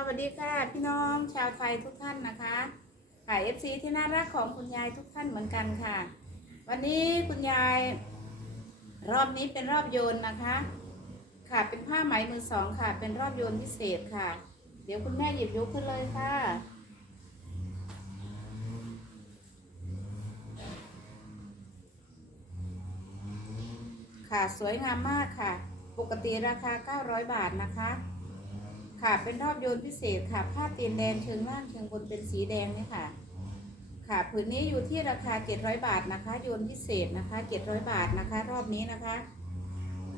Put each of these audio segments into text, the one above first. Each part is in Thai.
สวัสดีค่ะ พี่น้องชาวไทยทุกท่านนะคะค่ะเอฟซีที่น่ารักของคุณยายทุกท่านเหมือนกันค่ะ วันนี้คุณยาย รอบนี้เป็นรอบโยนนะคะ ค่ะเป็นผ้าไหมมือสองค่ะ เป็นรอบโยนพิเศษค่ะ เดี๋ยวคุณแม่หยิบยกขึ้นเลยค่ะค่ะสวยงามมากค่ะ ปกติราคา 900 บาทนะคะ ค่ะ เป็นรอบโยนพิเศษค่ะ ผ้าเตียนแดงเชิงล่างเชิงบนเป็นสีแดงนี่ค่ะ ค่ะผืนนี้อยู่ที่ราคา 700 บาทนะคะ โยนพิเศษนะคะ 700 บาทนะคะ รอบนี้นะคะ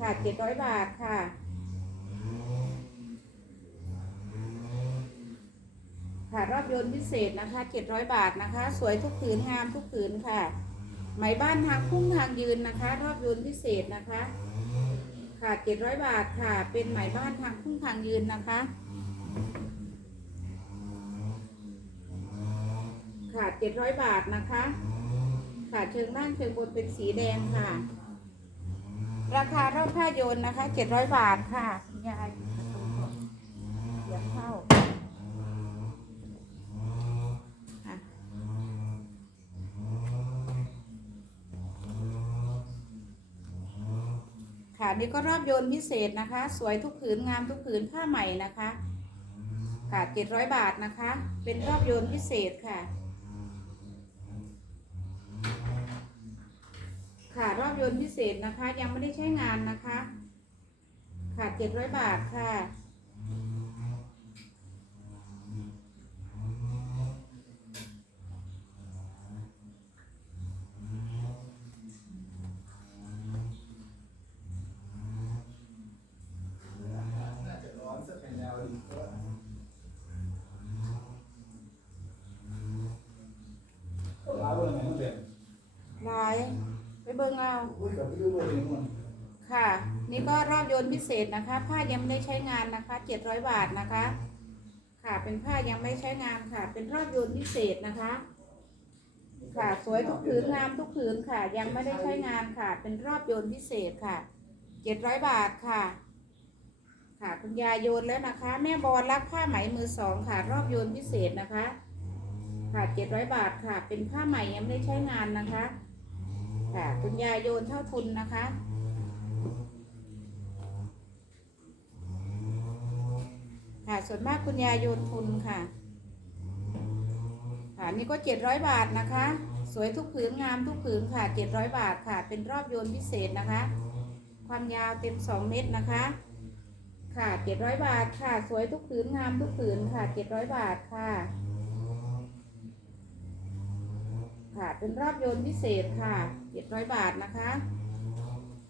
ค่ะ 700 บาทค่ะค่ะรอบโยนพิเศษนะคะ700บาทนะคะ สวยทุกผืนงามทุกผืนค่ะ ไหมบ้านทางพุ่งทางยืนนะคะ รอบโยนพิเศษนะคะ ค่ะ700บาทค่ะ เป็นไหมบ้านทางพุ่งทางยืนนะคะ ค่ะ700บาทนะคะ ค่ะเชิงล่างเชิงบนเป็นสีแดงค่ะ ราคารอบผ้าโยนนะคะเจ็ดร้อยบาทค่ะยายเสียงเข้าค่ะ ค่ะ นี่ก็รอบโยนพิเศษนะคะ สวยทุกผืนงามทุกผืนผ้าใหม่นะคะค่ะ700บาทนะคะ เป็นรอบโยนพิเศษค่ะ ค่ะรอบโยนพิเศษนะคะ ยังไม่ได้ใช้งานนะคะ ค่ะ700บาทค่ะ น่าจะร้อนสักแผ่นยาวดีก็ร้านว่าไงมันเป็น ลายไป เบิ่งเอาอุ้ยกับพี่รู้ว่าเป็นคนค่ะ นี่ก็รอบโยนพิเศษนะคะ ผ้ายังไม่ได้ใช้งานนะคะ700บาทนะคะ ค่ะ เป็นผ้ายังไม่ใช้งานค่ะ เป็นรอบโยนพิเศษนะคะ ค่ะ สวยทุกผืนงามทุกผืนค่ะ ยังไม่ได้ใช้งานค่ะ เป็นรอบโยนพิเศษค่ะ700บาทค่ะ ค่ะคุณยายโยนแล้วนะคะ แม่บอลรักผ้าไหมมือสองค่ะ รอบโยนพิเศษนะคะ ค่ะ700บาทค่ะ เป็นผ้าไหมยังไม่ได้ใช้งานนะคะ ค่ะ คุณยายโยนเท่าทุนนะคะ ค่ะ ส่วนมากคุณยายโยนทุนค่ะ ค่ะนี่ก็เจ็ดร้อยบาทนะคะ สวยทุกผืนงามทุกผืนค่ะเจ็ดร้อยบาทค่ะ เป็นรอบโยนพิเศษนะคะ ความยาวเต็มสองเมตรนะคะ ค่ะเจ็ดร้อยบาทค่ะ สวยทุกผืนงามทุกผืนค่ะเจ็ดร้อยบาทค่ะค่ะ เป็นรอบโยนพิเศษค่ะ เจ็ดร้อยบาทนะคะ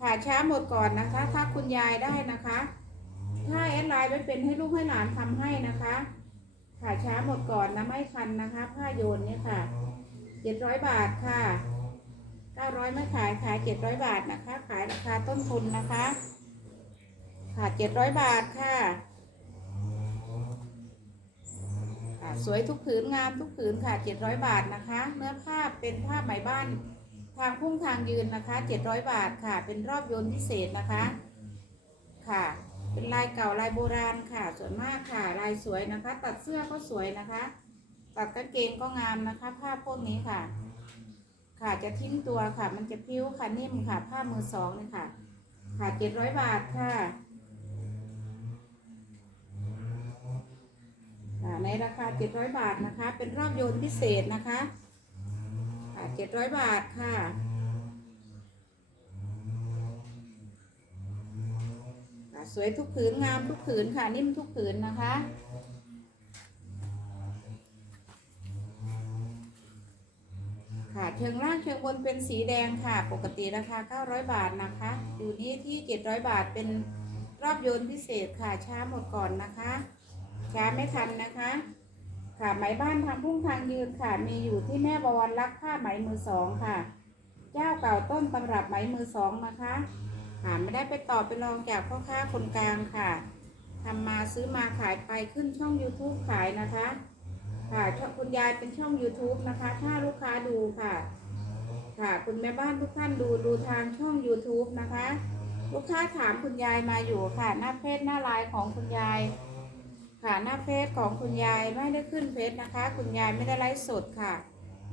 ค่ะช้าหมดก่อนนะคะ ถ้าคุณยายได้นะคะ ถ้าแอดไลน์ไม่เป็นให้ลูกให้หลานทำให้นะคะค่ะช้าหมดก่อนนะไม่ทันนะคะ ผ้าโยนเนี่ยค่ะเจ็ดร้อยบาทค่ะเก้าร้อยไม่ขายขายเจ็ดร้อยบาทนะคะ ขายราคาต้นทุนนะคะค่ะเจ็ดร้อยบาทค่ะค่ะสวยทุกผืนงามทุกผืนค่ะเจ็ดร้อยบาทนะคะ เนื้อผ้าเป็นผ้าไหมบ้าน ทางพุ่งทางยืนนะคะเจ็ดร้อยบาทค่ะ เป็นรอบโยนพิเศษนะคะ ค่ะ เป็นลายเก่าลายโบราณค่ะส่วนมากค่ะ ลายสวยนะคะ ตัดเสื้อก็สวยนะคะ ตัดกางเกงก็งามนะคะ ผ้าพวกนี้ค่ะ ค่ะจะทิ้งตัวค่ะ มันจะพิ้วค่ะนิ่มค่ะ ผ้ามือสองนี่ค่ะ ค่ะเจ็ดร้อยบาทค่ะในราคาเจ็ดร้อยบาทนะคะ เป็นรอบโยนพิเศษนะคะ จ็ดร้อยบาทค่ะ สวยทุกผืนงามทุกผืนค่ะ นิ่มทุกผืนนะคะค่ะเชิงล่างเชิงบนเป็นสีแดงค่ะ ปกติราคา 900 บาทนะคะ อยู่นี้ที่ 700 บาทเป็นรอบโยนพิเศษค่ะ ช้าหมดก่อนนะคะ ช้าไม่ทันนะคะ ค่ะไหมบ้านทางพุ่งทางยืนค่ะ มีอยู่ที่แม่บวรรักผ้าไหมมือสองค่ะ เจ้าเก่าต้นตำรับไหมมือสองนะคะค่ะไม่ได้ไปต่อไปลองจากพ่อค้าคนกลางค่ะทำมาซื้อมาขายไปขึ้นช่อง YouTube ขายนะคะค่ะคุณยายเป็นช่อง YouTube นะคะ ถ้าลูกค้าดูค่ะ ค่ะคุณแม่บ้านทุกท่านดูดูทางช่อง YouTube นะคะ ลูกค้าถามคุณยายมาอยู่ค่ะ หน้าเพจหน้าไลน์ของคุณยาย ค่ะหน้าเฟซของคุณยายไม่ได้ขึ้นเฟซนะคะ คุณยายไม่ได้ไลฟ์สดค่ะ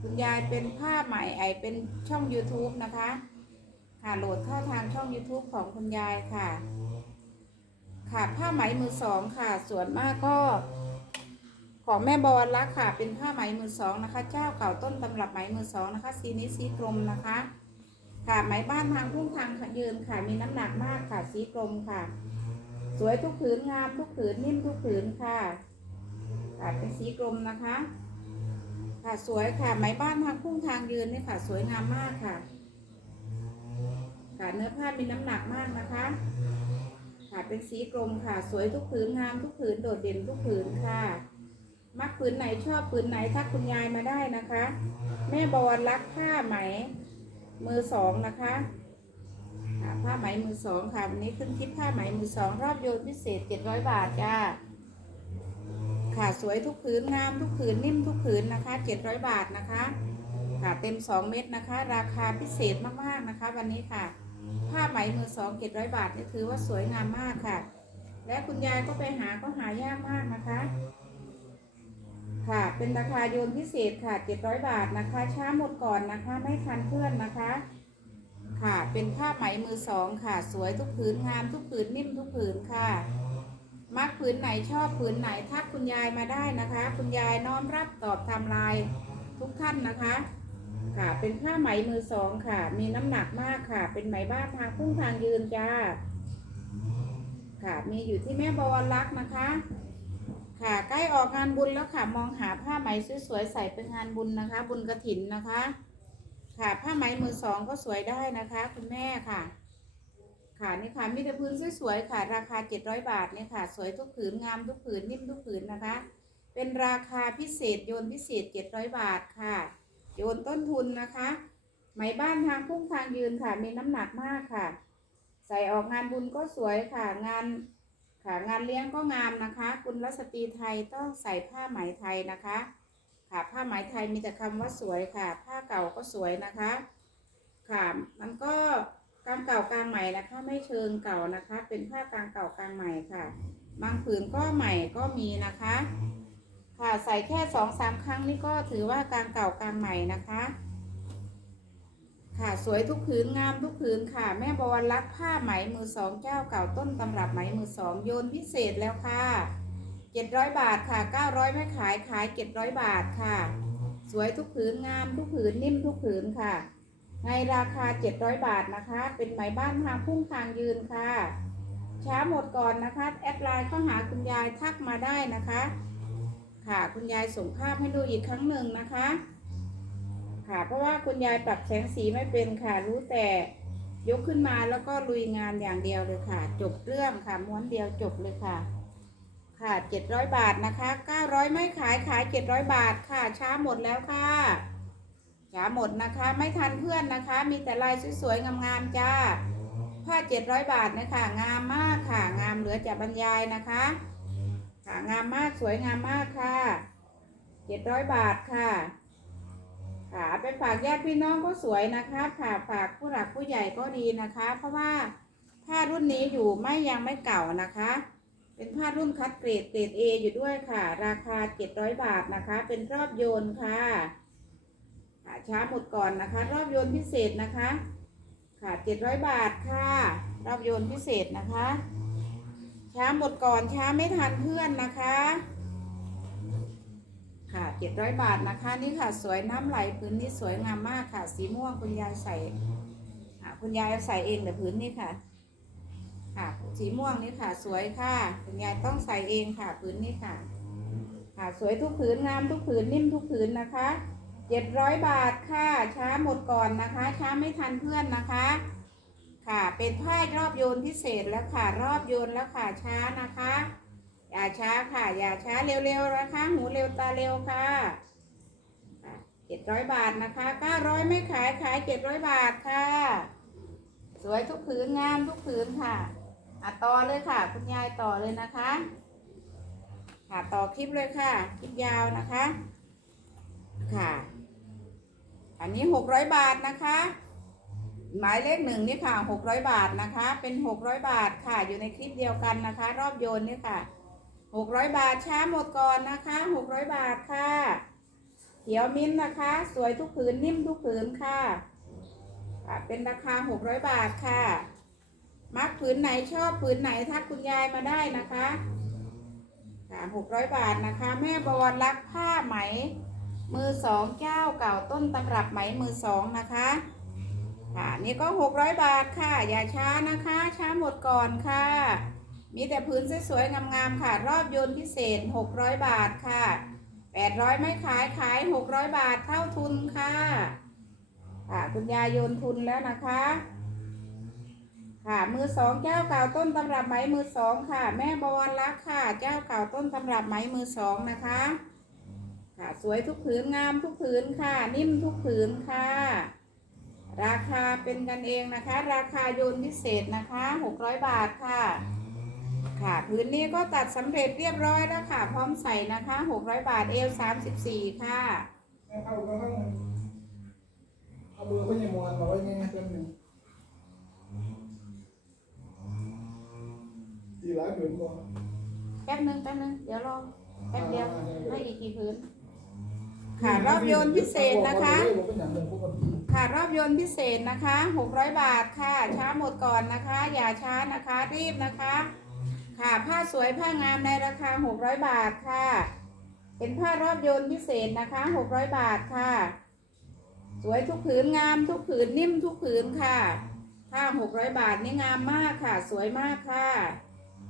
คุณยายเป็นภาใหม่ไอเป็นช่อง YouTube นะคะ ค่ะโหลดเข้าทางช่อง YouTube ของคุณยายค่ะ ค่ะผ้าไหมมือสองค่ะ ส่วนมากก็ ของแม่บอลละค่ะ เป็นผ้าไหมมือสองนะคะ เจ้าเก่าต้นตำรับไหมมือสองนะคะสีนี้สีกลมนะคะ ค่ะไหมบ้านทางทุ่งทางยืนค่ะมีน้ำหนักมากค่ะสีกลมค่ะ สวยทุกผืนงามทุกผืนนิ่มทุกผืนค่ะค่ะเป็นสีกลมนะคะ ค่ะสวยค่ะไหมบ้านทางพุ่งทางยืนนี่ค่ะ สวยงามมากค่ะ ค่ะเนื้อผ้ามีน้ำหนักมากนะคะค่ะเป็นสีกลมค่ะ สวยทุกผืนงามทุกผืนโดดเด่นทุกผืนค่ะ มักผืนไหนชอบผืนไหนทักคุณยายมาได้นะคะ แม่บอลรักผ้าไหมมือสองนะคะ ผ้าไหมมือสองค่ะวันนี้ขึ้นคลิปผ้าไหมมือสองรอบโยนพิเศษเจ็ดร้อยบาทจ้าค่ะสวยทุกผืนงามทุกผืนนิ่มทุกผืนนะคะเจ็ดร้อยบาทนะคะค่ะเต็มสองเม็ดนะคะ ราคาพิเศษมากๆนะคะ วันนี้ค่ะ ผ้าไหมมือสองเจ็ดร้อยบาทนี่ถือว่าสวยงามมากค่ะ และคุณยายก็ไปหาก็หายากมากนะคะ ค่ะเป็นราคาโยนพิเศษค่ะเจ็ดร้อยบาทนะคะ ช้าหมดก่อนนะคะ ไม่ทันเพื่อนนะคะ ค่ะ เป็นผ้าไหมมือสองค่ะ สวยทุกผืนงามทุกผืนนิ่มทุกผืนค่ะมักผืนไหนชอบผืนไหนทักคุณยายมาได้นะคะ คุณยายน้อมรับตอบทำลายทุกท่านนะคะ ค่ะเป็นผ้าไหมมือสองค่ะ มีน้ำหนักมากค่ะ เป็นไหมบ้านทางพุ่งทางยืนจ้า ค่ะมีอยู่ที่แม่บวรรักษ์นะคะ ค่ะใกล้ออกงานบุญแล้วค่ะ มองหาผ้าไหมสวยๆใส่เป็นงานบุญนะคะ บุญกระถินนะคะ ค่ะผ้าไหมมือสองก็สวยได้นะคะ คุณแม่ค่ะ ค่ะนี่ค่ะมีแต่พื้นสวยๆค่ะ ราคา 700 บาทเนี่ยค่ะ สวยทุกผืนงามทุกผืนนิ่มทุกผืนนะคะ เป็นราคาพิเศษโยนพิเศษ 700 บาทค่ะ โยนต้นทุนนะคะ ไหมบ้านทางพุ่งทางยืนค่ะ มีน้ำหนักมากค่ะ ใส่ออกงานบุญก็สวยค่ะงานค่ะงานเลี้ยงก็งามนะคะ คุณรัสตรีไทยต้องใส่ผ้าไหมไทยนะคะ ค่ะ ผ้าไหมไทยมีแต่คำว่าสวยค่ะ ผ้าเก่าก็สวยนะคะ ค่ะ มันก็กางเก่ากางใหม่นะคะ ไม่เชิงเก่านะคะ เป็นผ้ากางเก่ากางใหม่ค่ะ บางผืนก็ใหม่ก็มีนะคะ ค่ะใส่แค่สองสามครั้งนี่ก็ถือว่ากางเก่ากางใหม่นะคะ ค่ะสวยทุกผืนงามทุกผืนค่ะ แม่บวรรักผ้าไหมมือสองเจ้าเก่าต้นตำรับไหมมือสองโยนพิเศษแล้วค่ะ เจ็ดร้อยบาทค่ะเก้าร้อยไม่ขายขายเจ็ดร้อยบาทค่ะ สวยทุกผืนงามทุกผืนนิ่มทุกผืนค่ะ ในราคา 700 บาทนะคะ เป็นไหมบ้านทางพุ่งทางยืนค่ะ ช้าหมดก่อนนะคะ แอดไลน์เข้าหาคุณยายทักมาได้นะคะ ค่ะคุณยายส่งภาพให้ดูอีกครั้งหนึ่งนะคะ ค่ะเพราะว่าคุณยายปรับแสงสีไม่เป็นค่ะรู้แต่ยกขึ้นมาแล้วก็ลุยงานอย่างเดียวเลยค่ะ จบเรื่องค่ะม้วนเดียวจบเลยค่ะ ค่ะ700บาทนะคะ900ไม่ขายขาย700บาทค่ะ ช้าหมดแล้วค่ะ ช้าหมดนะคะไม่ทันเพื่อนนะคะ มีแต่ลายสวยๆงามๆจ้าผ้า700บาทนะคะงามมากค่ะ งามเหลือจะบรรยายนะคะค่ะงามมากสวยงามมากค่ะ700บาทค่ะค่ะไปฝากญาติพี่น้องก็สวยนะคะค่ะฝากผู้หลักผู้ใหญ่ก็ดีนะคะ เพราะว่าผ้ารุ่นนี้อยู่ไม่ยังไม่เก่านะคะ เป็นผ้ารุ่นคัดเกรดเกรด A อยู่ด้วยค่ะ ราคา 700 บาทนะคะ เป็นรอบโยนค่ะค่ะช้าหมดก่อนนะคะ รอบโยนพิเศษนะคะ ค่ะ 700 บาทค่ะ รอบโยนพิเศษนะคะ ช้าหมดก่อนช้าไม่ทันเพื่อนนะคะ ค่ะ 700 บาทนะคะ นี่ค่ะสวยน้ำไหลพื้นนี้สวยงามมากค่ะ สีม่วงคุณยายใส่อ่าคุณยายใส่เองแต่พื้นนี้ค่ะ ค่ะ สีม่วงนี่ค่ะ สวยค่ะคุณยายต้องใส่เองค่ะพื้นนี้ค่ะ ค่ะ สวยทุกผืนงามทุกผืนนิ่มทุกผืนนะคะเจ็ดร้อยบาทค่ะ ช้าหมดก่อนนะคะ ช้าไม่ทันเพื่อนนะคะ ค่ะ เป็นผ้ารอบโยนพิเศษแล้วค่ะ รอบโยนแล้วค่ะ ช้านะคะ อย่าช้าค่ะ อย่าช้าเร็วๆนะคะ หูเร็วตาเร็วค่ะเจ็ดร้อยบาทนะคะเก้าร้อยไม่ขายขายเจ็ดร้อยบาทค่ะ สวยทุกผืนงามทุกผืนค่ะ อะต่อเลยค่ะ คุณยายต่อเลยนะคะ ค่ะต่อคลิปเลยค่ะ คลิปยาวนะคะ ค่ะ อันนี้หกร้อยบาทนะคะ หมายเลขหนึ่งนี่ค่ะหกร้อยบาทนะคะ เป็นหกร้อยบาทค่ะ อยู่ในคลิปเดียวกันนะคะ รอบโยนนี่ค่ะหกร้อยบาทช้าหมดก่อนนะคะหกร้อยบาทค่ะเขียวมิ้นนะคะ สวยทุกผืนนิ่มทุกผืนค่ะค่ะเป็นราคาหกร้อยบาทค่ะ มักผืนไหนชอบผืนไหนทักคุณยายมาได้นะคะค่ะหกร้อยบาทนะคะ แม่บวรรักผ้าไหม มือสองเจ้าเก่าต้นตำรับไหมมือสองนะคะค่ะนี่ก็หกร้อยบาทค่ะ อย่าช้านะคะ ช้าหมดก่อนค่ะ มีแต่ผืนสวยๆงามๆค่ะ รอบโยนพิเศษหกร้อยบาทค่ะแปดร้อยไม่ขายขายหกร้อยบาทเท่าทุนค่ะค่ะคุณยายโยนทุนแล้วนะคะ ค่ะมือสองเจ้าเก่าต้นตำรับไหมมือสองค่ะ แม่บวรรักค่ะ เจ้าเก่าต้นตำรับไหมมือสองนะคะ ค่ะสวยทุกผืนงามทุกผืนค่ะ นิ่มทุกผืนค่ะ ราคาเป็นกันเองนะคะ ราคาโยนพิเศษนะคะ600 บาทค่ะ ค่ะผืนนี้ก็ตัดสำเร็จเรียบร้อยแล้วค่ะ พร้อมใส่นะคะ 600 บาทเอล34 ค่ะแม่เข้าก็เขามันเอาเบอร์ไว้ยังมวนบอกว่าไงเพิ่มหนึ่ง อีหลายผืนบ่แป๊บนึงแป๊บนึงเดี๋ยวรอแป๊บเดียวไม่อีกกี่ผืนค่ะรอบโยนพิเศษนะคะบอกเป็นอย่างหนึ่งปกติค่ะรอบโยนพิเศษนะคะ600 บาทค่ะ ช้าหมดก่อนนะคะ อย่าช้านะคะรีบนะคะ ค่ะผ้าสวยผ้างามในราคา 600 บาทค่ะ เป็นผ้ารอบโยนพิเศษนะคะ 600 บาทค่ะ สวยทุกผืนงามทุกผืนนิ่มทุกผืนค่ะผ้า600 บาทนี่งามมากค่ะ สวยมากค่ะ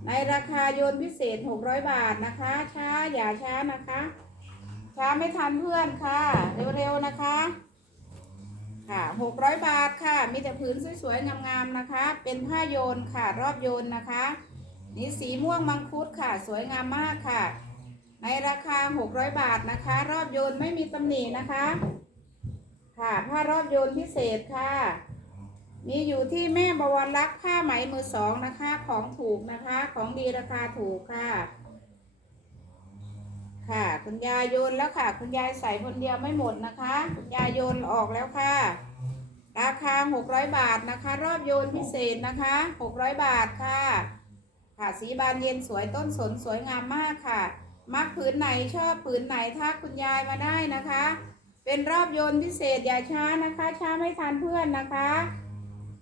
ในราคาโยนพิเศษ 600 บาทนะคะ ช้าอย่าช้านะคะ ช้าไม่ทันเพื่อนค่ะ เร็วๆนะคะ ค่ะหกร้อยบาทค่ะ มีแต่ผืนสวยๆ งามๆนะคะ เป็นผ้าโยนค่ะ รอบโยนนะคะ นี่สีม่วงมังคุดค่ะ สวยงามมากค่ะ ในราคา 600 บาทนะคะ รอบโยนไม่มีตำหนินะคะ ค่ะ ผ้ารอบโยนพิเศษค่ะ มีอยู่ที่แม่บวรรักผ้าไหมมือสองนะคะ ของถูกนะคะ ของดีราคาถูกค่ะ ค่ะ คุณยายโยนแล้วค่ะ คุณยายใส่คนเดียวไม่หมดนะคะ คุณยายโยนออกแล้วค่ะ ราคา 600 บาทนะคะ รอบโยนพิเศษนะคะ 600 บาทค่ะ ค่ะสีบานเย็นสวยต้นสนสวยงามมากค่ะ มักผืนไหนชอบผืนไหนทักคุณยายมาได้นะคะ เป็นรอบโยนพิเศษอย่าช้านะคะ ช้าไม่ทันเพื่อนนะคะ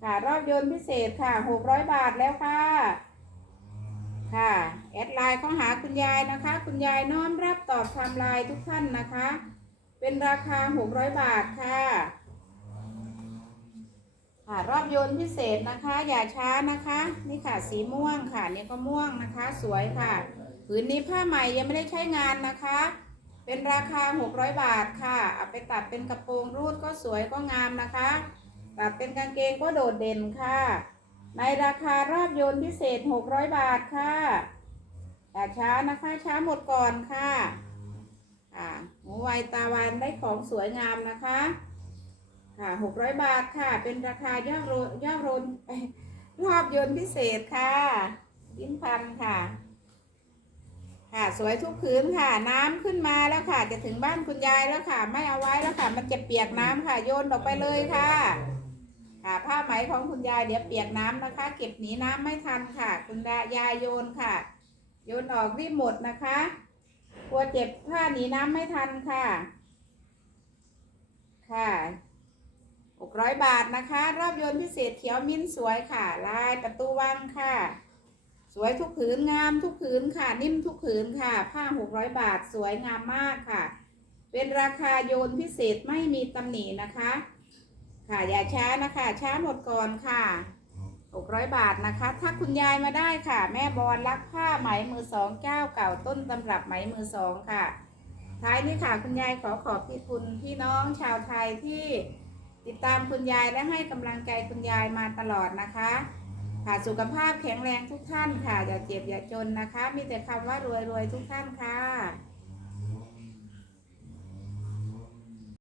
ค่ะ รอบโยนพิเศษค่ะ600บาทแล้วค่ะ ค่ะ แอดไลน์เข้าหาคุณยายนะคะ คุณยายน้อมรับตอบไทม์ไลน์ทุกท่านนะคะ เป็นราคา600บาทค่ะค่ะรอบโยนพิเศษนะคะ อย่าช้านะคะ นี่ค่ะสีม่วงค่ะนี่ก็ม่วงนะคะ สวยค่ะผืนนี้ผ้าใหม่ยังไม่ได้ใช้งานนะคะ เป็นราคา 600 บาทค่ะ เอาไปตัดเป็นกระโปรงรูดก็สวยก็งามนะคะ ตัดเป็นกางเกงก็โดดเด่นค่ะ ในราคารอบโยนพิเศษ 600 บาทค่ะอย่าช้านะคะช้าหมดก่อนค่ะค่ะหูไวตาวันได้ของสวยงามนะคะ ค่ะ 600 บาทค่ะ เป็นราคายอดโรยอดโรนเอ้ยรอบโยนพิเศษค่ะยิ้มพันค่ะ ค่ะสวยทุกพื้นค่ะ น้ำขึ้นมาแล้วค่ะ จะถึงบ้านคุณยายแล้วค่ะ ไม่เอาไว้แล้วค่ะ มันจะเปียกน้ำค่ะ โยนออกไปเลยค่ะ ค่ะผ้าไหมของคุณยายเดี๋ยวเปียกน้ำนะคะ เก็บหนีน้ำไม่ทันค่ะ คุณยายโยนค่ะ โยนออกรีบหมดนะคะกลัวเจ็บผ้าหนีน้ำไม่ทันค่ะ ค่ะ600บาทนะคะ รอบโยนพิเศษเขียวมิ้นสวยค่ะ ลายประตูวังค่ะ สวยทุกผืนงามทุกผืนค่ะ นิ่มทุกผืนค่ะ ผ้า600บาทสวยงามมากค่ะ เป็นราคาโยนพิเศษไม่มีตำหนินะคะ ค่ะอย่าช้านะคะ ช้าหมดก่อนค่ะ600บาทนะคะ ถ้าคุณยายมาได้ค่ะ แม่บอลรักผ้าไหมมือสองเจ้าเก่าต้นตำรับไหมมือสองค่ะ ท้ายนี้ค่ะคุณยายขอขอบคุณพี่น้องชาวไทยที่ติดตามคุณยายและให้กำลังใจคุณยายมาตลอดนะคะ ค่ะสุขภาพแข็งแรงทุกท่านค่ะ อย่าเจ็บอย่าจนนะคะ มีแต่คำว่ารวยรวยทุกท่านค่ะ